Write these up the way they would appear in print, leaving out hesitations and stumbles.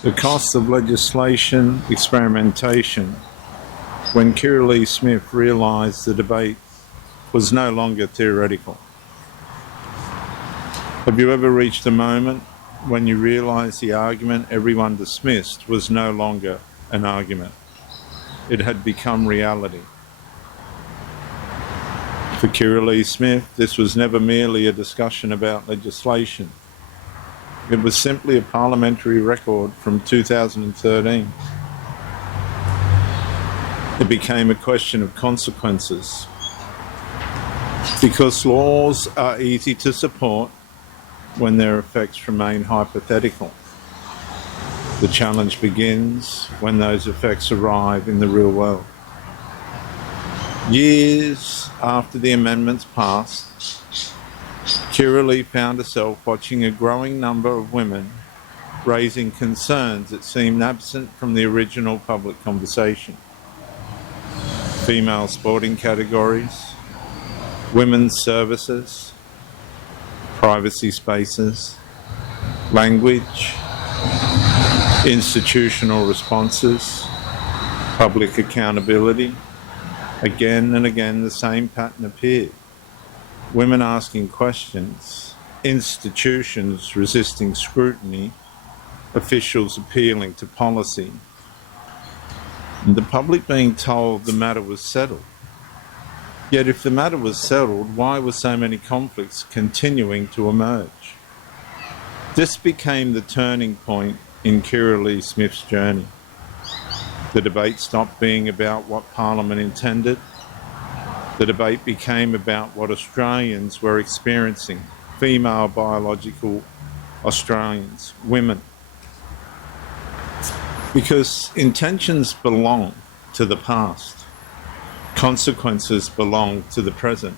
The cost of legislation experimentation. When Kirralie Smith realised the debate was no longer theoretical. Have you ever reached a moment when you realised the argument everyone dismissed was no longer an argument? It had become reality. For Kirralie Smith, this was never merely a discussion about legislation. It was simply a parliamentary record from 2013. It became a question of consequences. Because laws are easy to support when their effects remain hypothetical. The challenge begins when those effects arrive in the real world. Years after the amendments passed, Kirralie found herself watching a growing number of women raising concerns that seemed absent from the original public conversation. Female sporting categories, women's services, privacy spaces, language, institutional responses, public accountability. Again and again, the same pattern appeared. Women asking questions, institutions resisting scrutiny, officials appealing to policy, and the public being told the matter was settled. Yet if the matter was settled, why were so many conflicts continuing to emerge? This became the turning point in Kirralie Smith's journey. The debate stopped being about what Parliament intended. The debate became about what Australians were experiencing, female biological Australians, women. Because intentions belong to the past. Consequences belong to the present.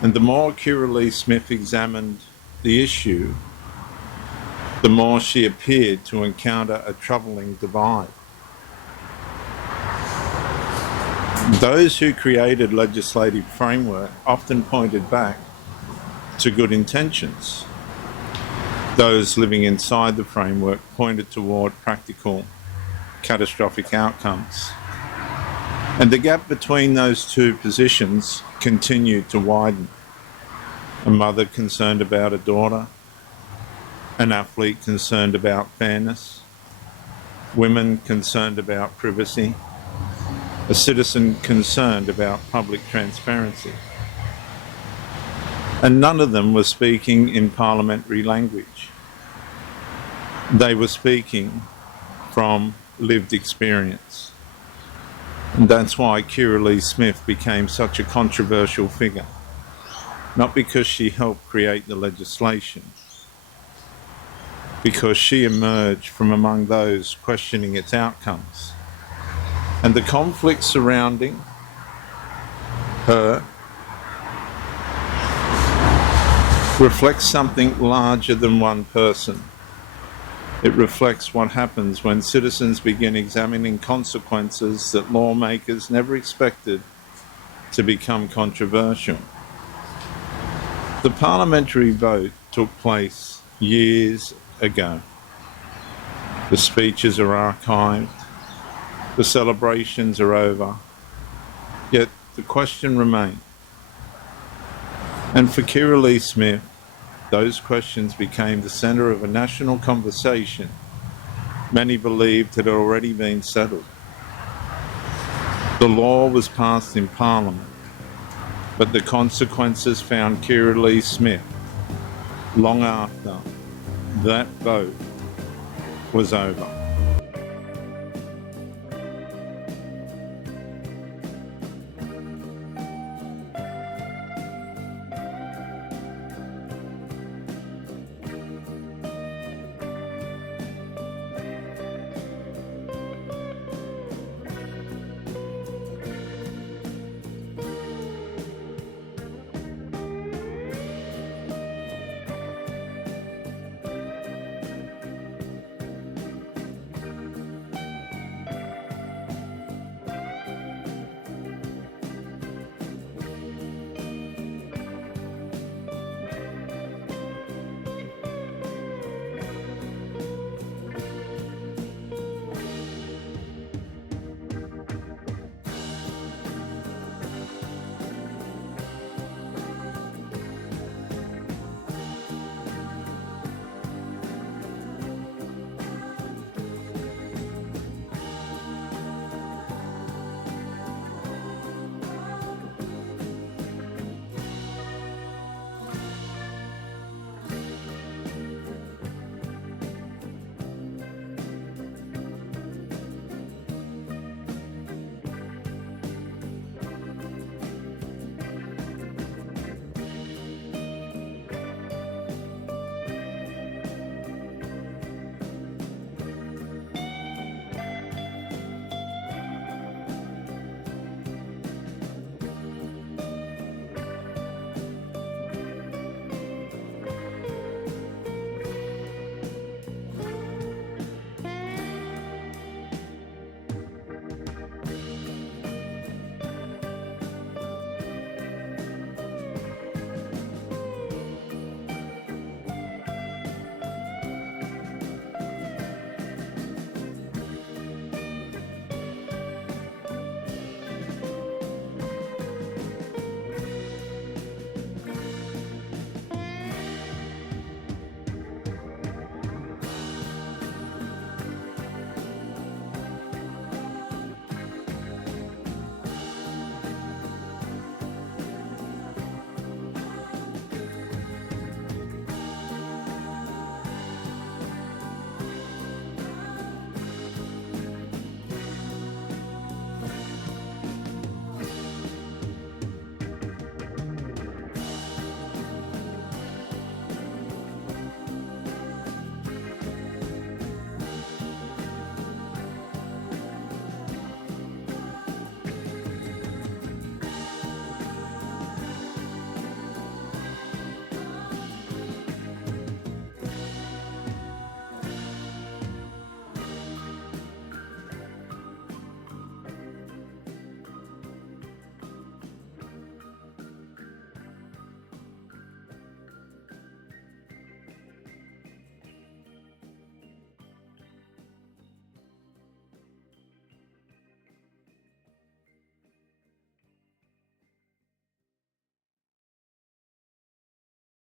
And the more Kirralie Smith examined the issue, the more she appeared to encounter a troubling divide. Those who created legislative framework often pointed back to good intentions. Those living inside the framework pointed toward practical, catastrophic outcomes. And the gap between those two positions continued to widen. A mother concerned about a daughter, an athlete concerned about fairness, women concerned about privacy, a citizen concerned about public transparency. And none of them were speaking in parliamentary language. They were speaking from lived experience. And that's why Kirralie Smith became such a controversial figure. Not because she helped create the legislation, because she emerged from among those questioning its outcomes. And the conflict surrounding her reflects something larger than one person. It reflects what happens when citizens begin examining consequences that lawmakers never expected to become controversial. The parliamentary vote took place years ago. The speeches are archived. The celebrations are over. Yet the question remained. And for Kirralie Smith, those questions became the centre of a national conversation many believed had already been settled. The law was passed in Parliament, but the consequences found Kirralie Smith long after that vote was over.